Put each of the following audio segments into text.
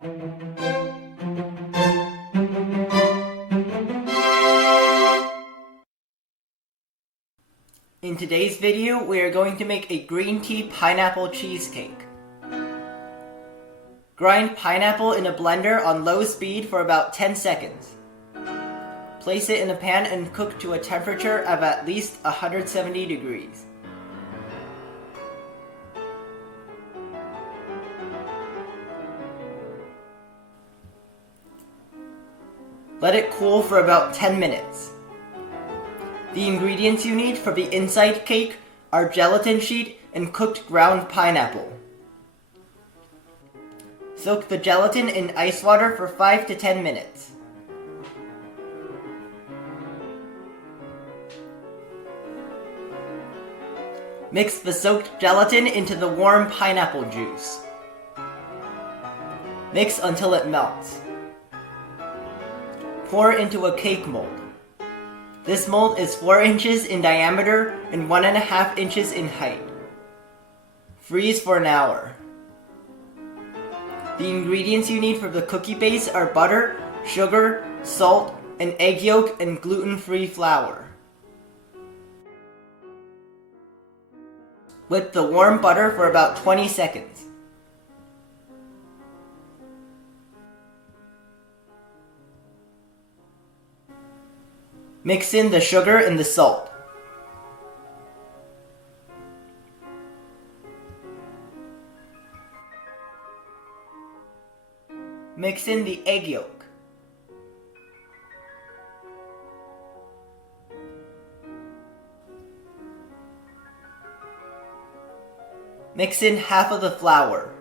In today's video, we are going to make a green tea pineapple cheesecake. Grind pineapple in a blender on low speed for about 10 seconds. Place it in a pan and cook to a temperature of at least 170 degrees. Let it cool for about 10 minutes. The ingredients you need for the inside cake are gelatin sheet and cooked ground pineapple. Soak the gelatin in ice water for 5 to 10 minutes. Mix the soaked gelatin into the warm pineapple juice. Mix until it melts. Pour into a cake mold. This mold is 4 inches in diameter and 1.5 inches in height. Freeze for an hour. The ingredients you need for the cookie base are butter, sugar, salt, an egg yolk, and gluten-free flour. Whip the warm butter for about 20 seconds. Mix in the sugar and the salt. Mix in the egg yolk. Mix in half of the flour.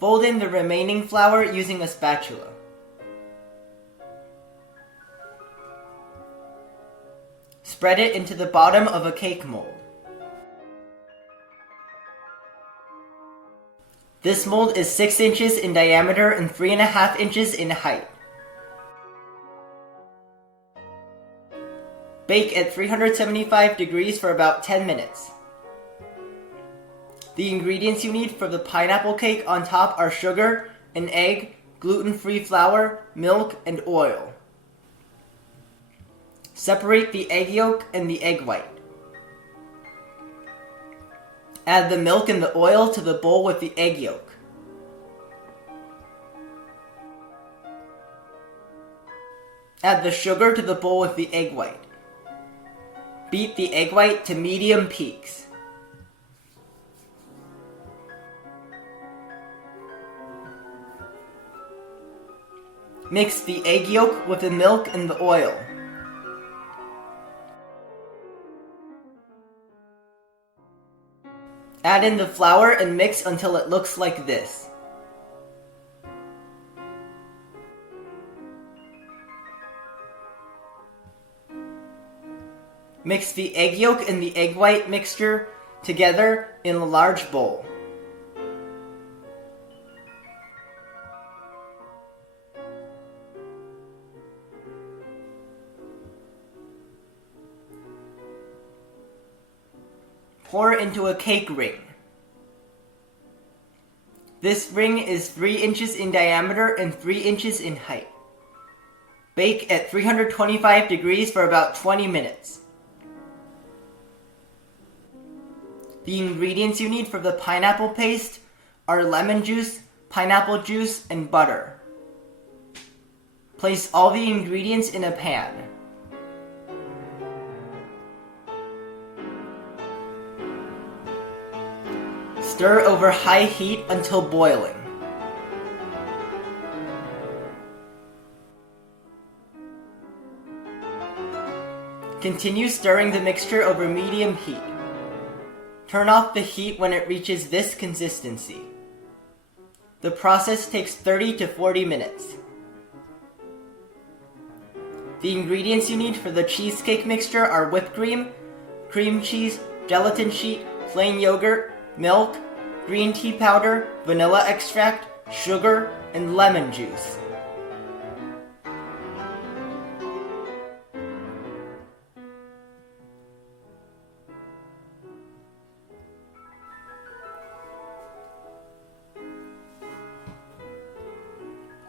Fold in the remaining flour using a spatula. Spread it into the bottom of a cake mold. This mold is 6 inches in diameter and 3.5 inches in height. Bake at 375 degrees for about 10 minutes. The ingredients you need for the pineapple cake on top are sugar, an egg, gluten-free flour, milk, and oil. Separate the egg yolk and the egg white. Add the milk and the oil to the bowl with the egg yolk. Add the sugar to the bowl with the egg white. Beat the egg white to medium peaks. Mix the egg yolk with the milk and the oil. Add in the flour and mix until it looks like this. Mix the egg yolk and the egg white mixture together in a large bowl. Pour into a cake ring. This ring is 3 inches in diameter and 3 inches in height. Bake at 325 degrees for about 20 minutes. The ingredients you need for the pineapple paste are lemon juice, pineapple juice, and butter. Place all the ingredients in a pan. Stir over high heat until boiling. Continue stirring the mixture over medium heat. Turn off the heat when it reaches this consistency. The process takes 30 to 40 minutes. The ingredients you need for the cheesecake mixture are whipped cream, cream cheese, gelatin sheet, plain yogurt, milk, green tea powder, vanilla extract, sugar, and lemon juice.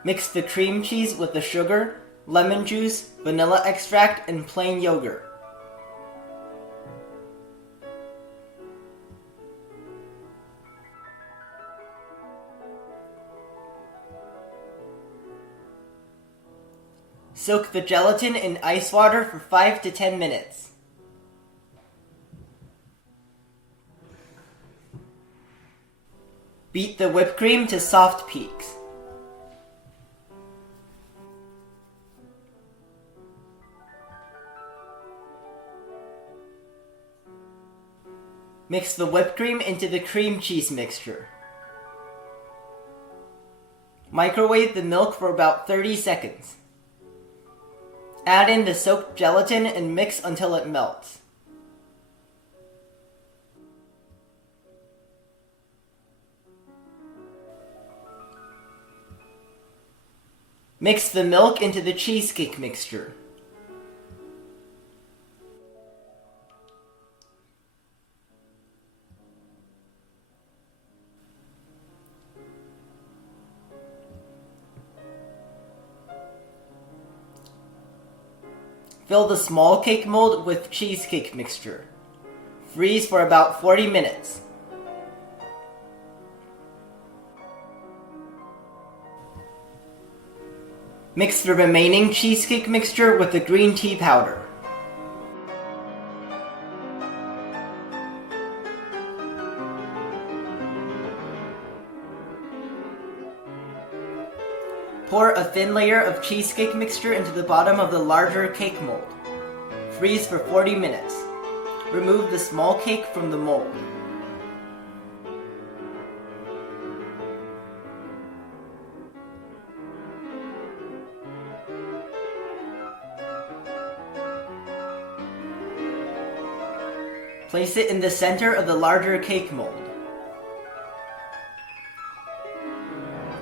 Mix the cream cheese with the sugar, lemon juice, vanilla extract, and plain yogurt. Soak the gelatin in ice water for 5 to 10 minutes. Beat the whipped cream to soft peaks. Mix the whipped cream into the cream cheese mixture. Microwave the milk for about 30 seconds. Add in the soaked gelatin and mix until it melts. Mix the milk into the cheesecake mixture. Fill the small cake mold with cheesecake mixture. Freeze for about 40 minutes. Mix the remaining cheesecake mixture with the green tea powder. Pour a thin layer of cheesecake mixture into the bottom of the larger cake mold. Freeze for 40 minutes. Remove the small cake from the mold. Place it in the center of the larger cake mold.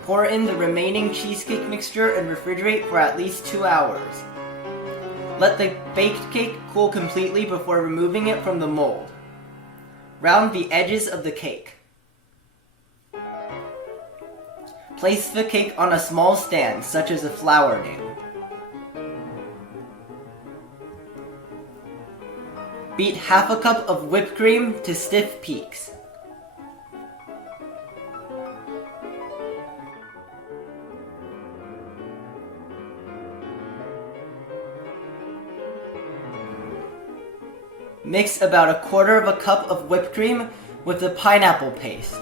Pour in the remaining cheesecake mixture and refrigerate for at least 2 hours. Let the baked cake cool completely before removing it from the mold. Round the edges of the cake. Place the cake on a small stand, such as a flour nail. Beat half a cup of whipped cream to stiff peaks. Mix about 1/4 cup of whipped cream with the pineapple paste.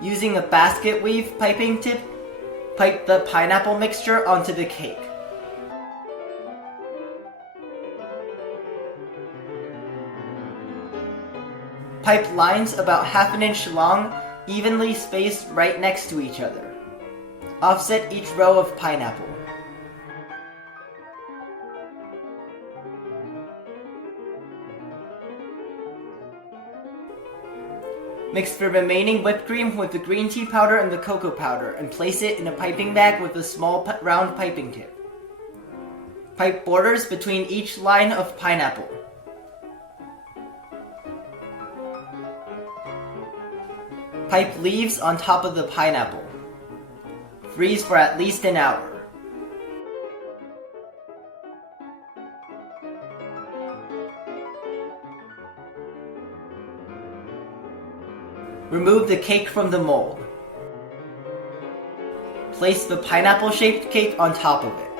Using a basket weave piping tip, pipe the pineapple mixture onto the cake. Pipe lines about 1/2 inch long, evenly spaced right next to each other. Offset each row of pineapple. Mix the remaining whipped cream with the green tea powder and the cocoa powder and place it in a piping bag with a small round piping tip. Pipe borders between each line of pineapple. Pipe leaves on top of the pineapple. Freeze for at least an hour. Remove the cake from the mold. Place the pineapple-shaped cake on top of it.